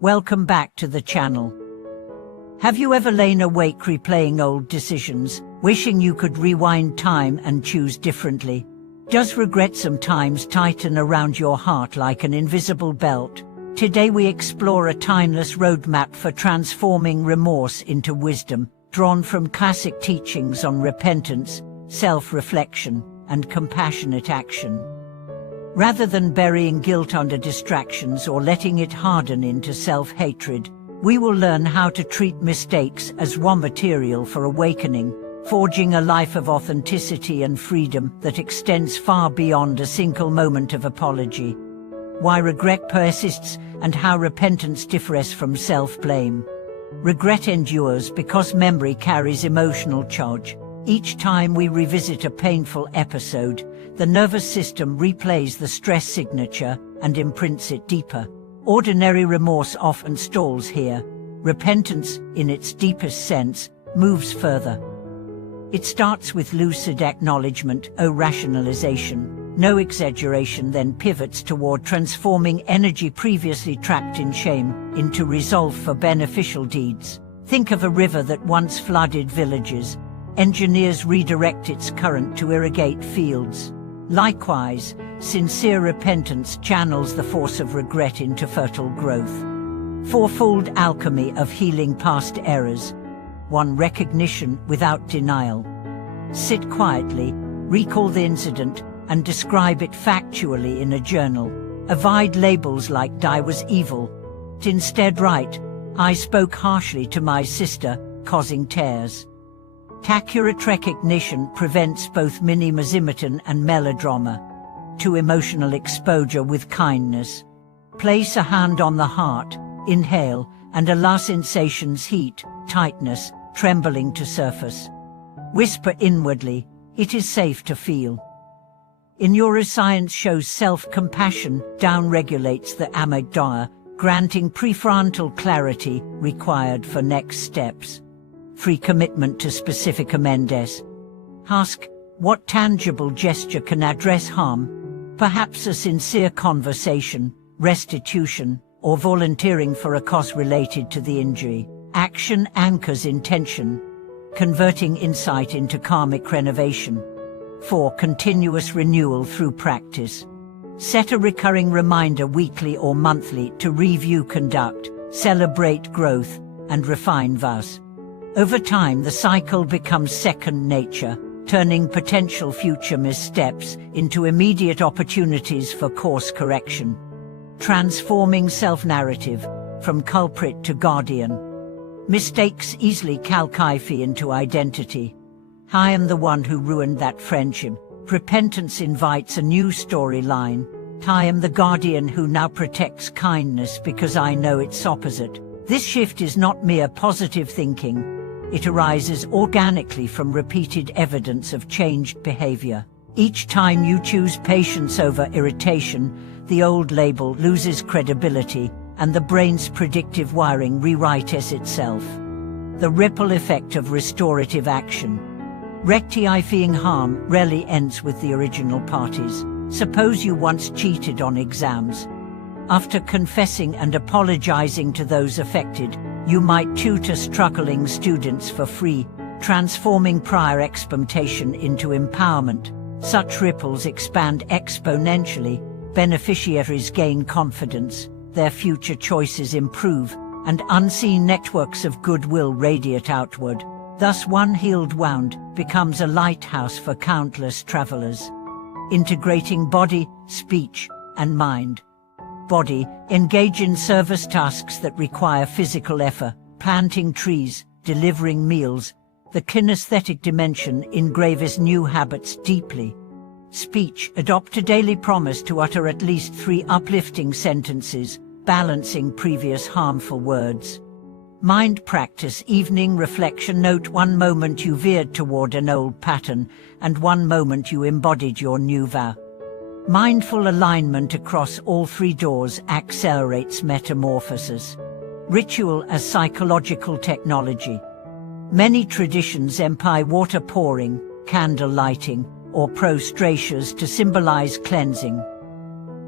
Welcome back to the channel. Have you ever lain awake replaying old decisions, wishing you could rewind time and choose differently? Does regret sometimes tighten around your heart like an invisible belt? Today we explore a timeless roadmap for transforming remorse into wisdom, drawn from classic teachings on repentance, self-reflection, and compassionate action. Rather than burying guilt under distractions or letting it harden into self-hatred, we will learn how to treat mistakes as raw material for awakening, forging a life of authenticity and freedom that extends far beyond a single moment of apology. Why regret persists and how repentance differs from self-blame. Regret endures because memory carries emotional charge. Each time we revisit a painful episode, the nervous system replays the stress signature and imprints it deeper. Ordinary remorse often stalls here. Repentance, in its deepest sense, moves further. It starts with lucid acknowledgement, rationalization, no exaggeration, then pivots toward transforming energy previously trapped in shame into resolve for beneficial deeds. Think of a river that once flooded villages. Engineers redirect its current to irrigate fields. Likewise, sincere repentance channels the force of regret into fertile growth. Fourfold alchemy of healing past errors. 1. Recognition without denial. Sit quietly, recall the incident, and describe it factually in a journal. Avoid labels like "I was evil." Instead write, "I spoke harshly to my sister, causing tears." Accurate recognition prevents both minimization and melodrama. 2. Emotional exposure with kindness. Place a hand on the heart, inhale, and allow sensations, heat, tightness, trembling to surface. Whisper inwardly, "It is safe to feel." In neuroscience shows self-compassion downregulates the amygdala, granting prefrontal clarity required for next steps. Free commitment to specific amends. Ask, what tangible gesture can address harm? Perhaps a sincere conversation, restitution, or volunteering for a cause related to the injury. Action anchors intention, converting insight into karmic renovation. 4. Continuous renewal through practice. Set a recurring reminder weekly or monthly to review conduct, celebrate growth, and refine vows. Over time, the cycle becomes second nature, turning potential future missteps into immediate opportunities for course correction. Transforming self-narrative, from culprit to guardian. Mistakes easily calcify into identity. "I am the one who ruined that friendship." Repentance invites a new storyline. "I am the guardian who now protects kindness because I know its opposite." This shift is not mere positive thinking. It arises organically from repeated evidence of changed behavior. Each time you choose patience over irritation, the old label loses credibility, and the brain's predictive wiring rewrites itself. The ripple effect of restorative action. Rectifying harm rarely ends with the original parties. Suppose you once cheated on exams. After confessing and apologizing to those affected, you might tutor struggling students for free, transforming prior experimentation into empowerment. Such ripples expand exponentially, beneficiaries gain confidence, their future choices improve, and unseen networks of goodwill radiate outward. Thus one healed wound becomes a lighthouse for countless travelers. Integrating body, speech, and mind. Body, engage in service tasks that require physical effort, planting trees, delivering meals. The kinesthetic dimension engraves new habits deeply. Speech, adopt a daily promise to utter at least 3 uplifting sentences, balancing previous harmful words. Mind practice, evening reflection, note 1 moment you veered toward an old pattern, and 1 moment you embodied your new vow. Mindful alignment across all 3 doors accelerates metamorphosis. Ritual as psychological technology. Many traditions employ water pouring, candle lighting, or prostrations to symbolize cleansing.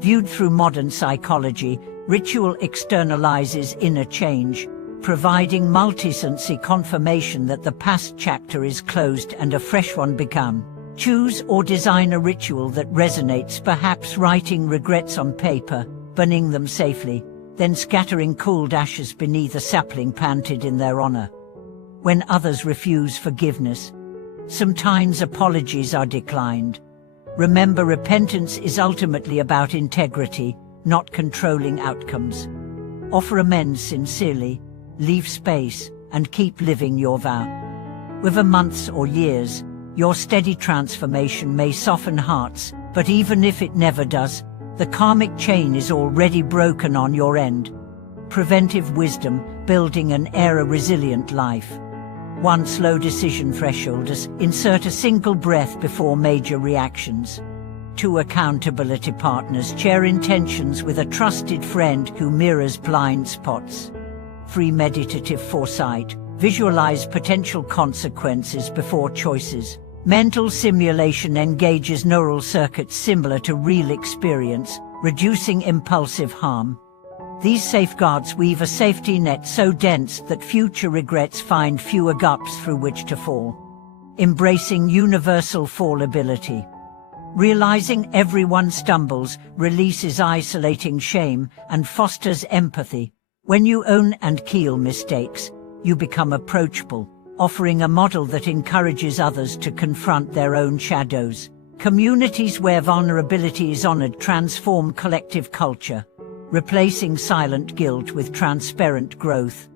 Viewed through modern psychology, Ritual externalizes inner change, providing multisensory confirmation that the past chapter is closed and a fresh one begun. Choose or design a ritual that resonates, perhaps writing regrets on paper, burning them safely, then scattering cooled ashes beneath a sapling planted in their honor. When others refuse forgiveness, sometimes apologies are declined. Remember, repentance is ultimately about integrity, not controlling outcomes. Offer amends sincerely, leave space, and keep living your vow. Whether months or years, your steady transformation may soften hearts, but even if it never does, the karmic chain is already broken on your end. Preventive wisdom, building an era-resilient life. 1 slow decision threshold: insert a single breath before major reactions. 2 accountability partners: share intentions with a trusted friend who mirrors blind spots. 3 meditative foresight: visualize potential consequences before choices. Mental simulation engages neural circuits similar to real experience, reducing impulsive harm. These safeguards weave a safety net so dense that future regrets find fewer gaps through which to fall. Embracing universal fallibility. Realizing everyone stumbles releases isolating shame and fosters empathy. When you own and heal mistakes, you become approachable, offering a model that encourages others to confront their own shadows. Communities where vulnerability is honored transform collective culture, replacing silent guilt with transparent growth.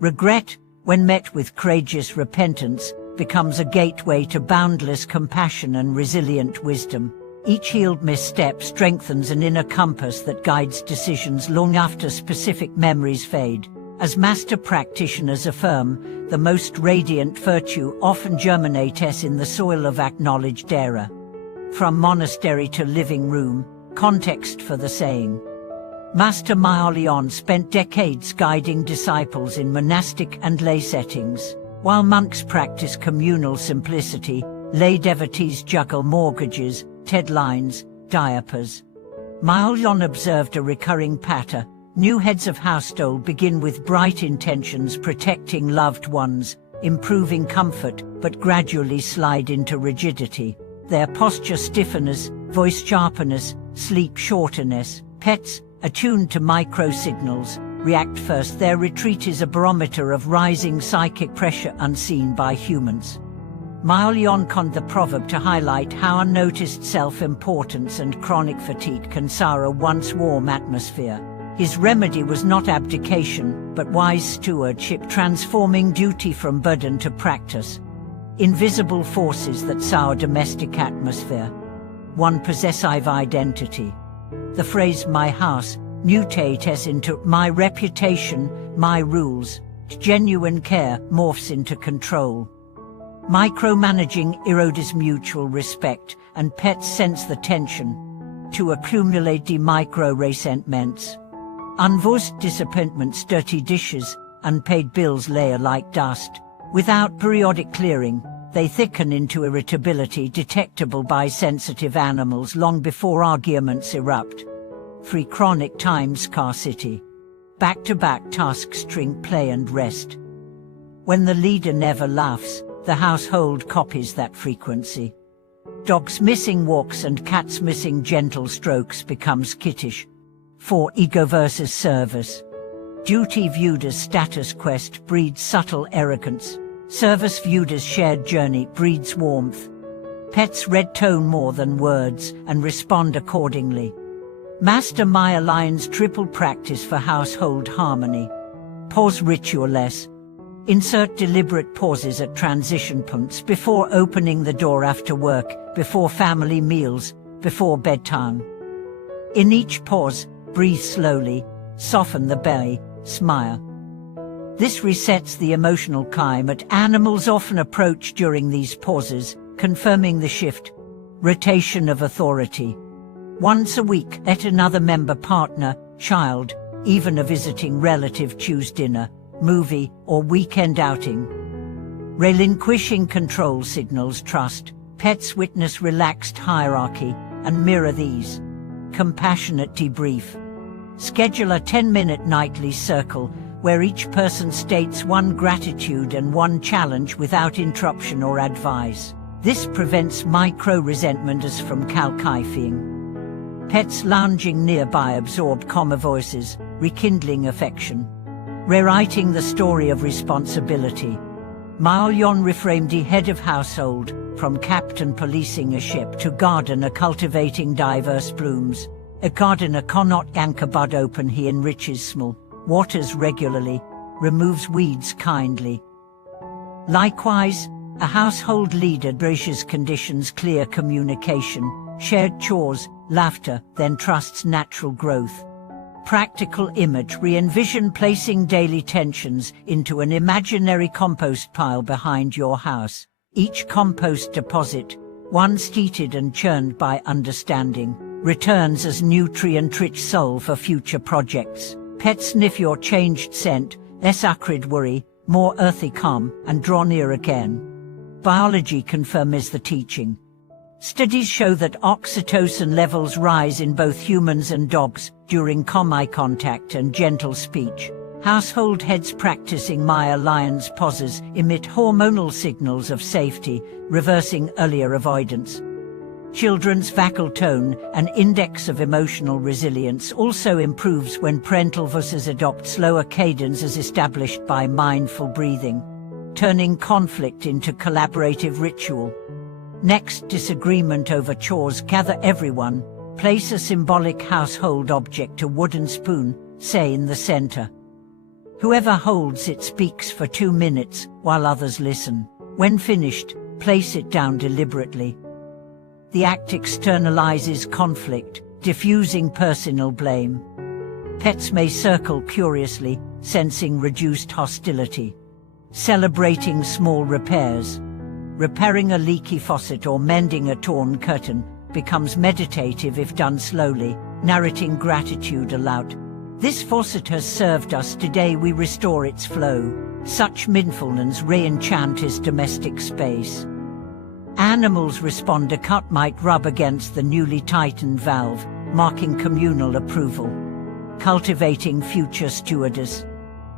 Regret, when met with courageous repentance, becomes a gateway to boundless compassion and resilient wisdom. Each healed misstep strengthens an inner compass that guides decisions long after specific memories fade. As master practitioners affirm, the most radiant virtue often germinates in the soil of acknowledged era. From monastery to living room, context for the saying. Master Maya Lion spent decades guiding disciples in monastic and lay settings. While monks practice communal simplicity, lay devotees juggle mortgages, deadlines, diapers. Maya Lion observed a recurring pattern. New heads of household begin with bright intentions, protecting loved ones, improving comfort, but gradually slide into rigidity. Their posture stiffens, voice sharpens, sleep shortens. Pets, attuned to micro-signals, react first. Their retreat is a barometer of rising psychic pressure unseen by humans. Maya Lion coined the proverb to highlight how unnoticed self-importance and chronic fatigue can sour a once warm atmosphere. His remedy was not abdication, but wise stewardship, transforming duty from burden to practice. Invisible forces that sour domestic atmosphere. 1 possessive identity. The phrase "my house" mutates into "my reputation, my rules." Genuine care morphs into control. Micromanaging erodes mutual respect, and pets sense the tension. To accumulate the micro-resentments. Unvoiced disappointments, dirty dishes, unpaid bills layer like dust. Without periodic clearing, they thicken into irritability detectable by sensitive animals long before arguments erupt. 3 chronic time scarcity. Back-to-back tasks shrink play and rest. When the leader never laughs, the household copies that frequency. Dogs missing walks and cats missing gentle strokes becomes kittish. 4 ego versus service. Duty viewed as status quest breeds subtle arrogance. Service viewed as shared journey breeds warmth. Pets read tone more than words and respond accordingly. Master Maya Lion's triple practice for household harmony. Pause ritualless. Insert deliberate pauses at transition points: before opening the door after work, before family meals, before bedtime. In each pause, breathe slowly, soften the belly, smile. This resets the emotional climate. Animals often approach during these pauses, confirming the shift. Rotation of authority. Once a week, let another member, partner, child, even a visiting relative choose dinner, movie, or weekend outing. Relinquishing control signals trust. Pets witness relaxed hierarchy and mirror these. Compassionate debrief. Schedule a 10-minute nightly circle where each person states one gratitude and one challenge without interruption or advice. This prevents micro-resentment from calcifying. Pets lounging nearby absorb calmer voices, rekindling affection. Rewriting the story of responsibility. Maolyon reframed the head of household, from captain policing a ship to gardener cultivating diverse blooms. A gardener cannot anchor bud open, he enriches small, waters regularly, removes weeds kindly. Likewise, a household leader brushes conditions, clear communication, shared chores, laughter, then trusts natural growth. Practical imagery: envision placing daily tensions into an imaginary compost pile behind your house. Each compost deposit, once heated and churned by understanding, returns as nutrient-rich soil for future projects. Pets sniff your changed scent, less acrid worry, more earthy calm, and draw near again. Biology confirms the teaching. Studies show that oxytocin levels rise in both humans and dogs during calm eye contact and gentle speech. Household heads practicing Maya Lion's poses emit hormonal signals of safety, reversing earlier avoidance. Children's vocal tone, an index of emotional resilience, also improves when parental voices adopt slower cadences established by mindful breathing, turning conflict into collaborative ritual. Next, disagreement over chores. Gather everyone, place a symbolic household object, a wooden spoon, say in the center. Whoever holds it speaks for 2 minutes, while others listen. When finished, place it down deliberately. The act externalizes conflict, diffusing personal blame. Pets may circle curiously, sensing reduced hostility. Celebrating small repairs. Repairing a leaky faucet or mending a torn curtain becomes meditative if done slowly, narrating gratitude aloud. This faucet has served us, today we restore its flow. Such mindfulness re-enchant his domestic space. Animals respond, a cut might rub against the newly tightened valve, marking communal approval. Cultivating future stewardess.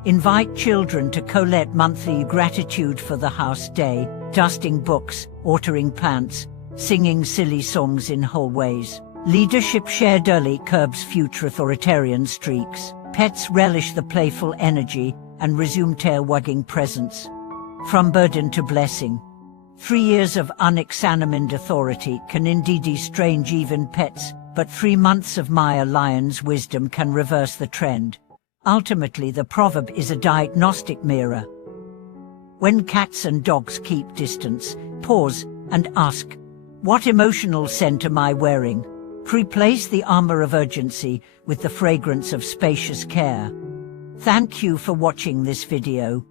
Invite children to collect monthly gratitude for the house day, dusting books, watering plants, singing silly songs in hallways. Leadership shared early curbs future authoritarian streaks. Pets relish the playful energy and resume tail-wagging presence. From burden to blessing. 3 years of unexamined authority can indeed estrange even pets, but 3 months of Maya Lion's wisdom can reverse the trend. Ultimately, the proverb is a diagnostic mirror. When cats and dogs keep distance, pause and ask, what emotional scent am I wearing? Replace the armor of urgency with the fragrance of spacious care. Thank you for watching this video.